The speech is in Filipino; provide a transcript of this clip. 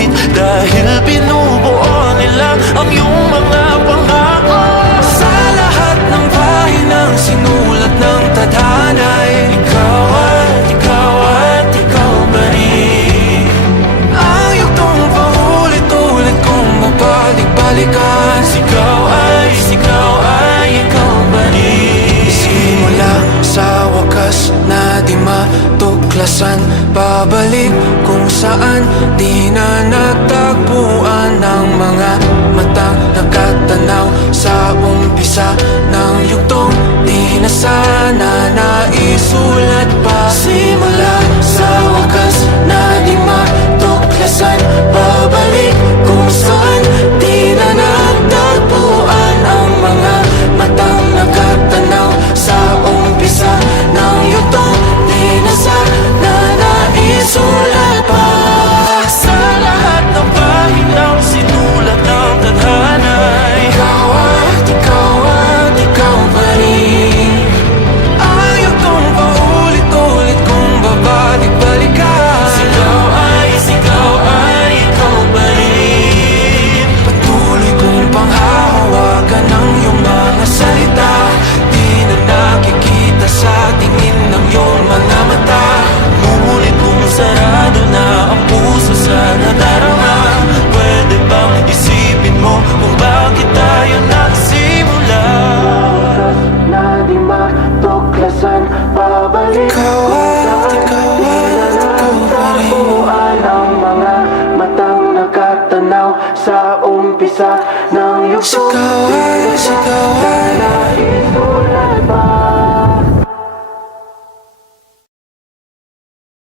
guhit, dahil binubuo nila ang iyong mga pangako. Sa lahat ng pahinang sinulat ng tadhana, ikaw at ikaw pa rin. Ang yugtong paulit-ulit kong mabalik-balikan, sigaw ay ikaw pa rin. Simula sa wakas na di matuklasan, pabalik kung saan di na natagpuan ng mga matang nakatanaw. Sa umpisa ng yugtong di na sana naisulat pa. Simula sa wakas na di matuklasan, pabalik kung saan di na natagpuan ang mga matang nakatanaw. Sa umpisa ng yugtong di na sana naisulat pa. Sa lahat ng pahinang sinulat ng tadhana, ikaw pa rin. Ang yugtong paulit-ulit kong babalik-balikan, sigaw ay ikaw pa rin. Patuloy kong panghahawakan ng iyong mga salita, di na nakikita sa tingin ng iyong mga mata. Ngunit kung sarado na ang puso sa nadarama, pwede bang isipin mo kung bakit tayo nagsimula? Na di matuklasan, pabalik ikaw pa rin. Ang mga matang nakatanaw sa umpisa ng yugtong. Sigaw ay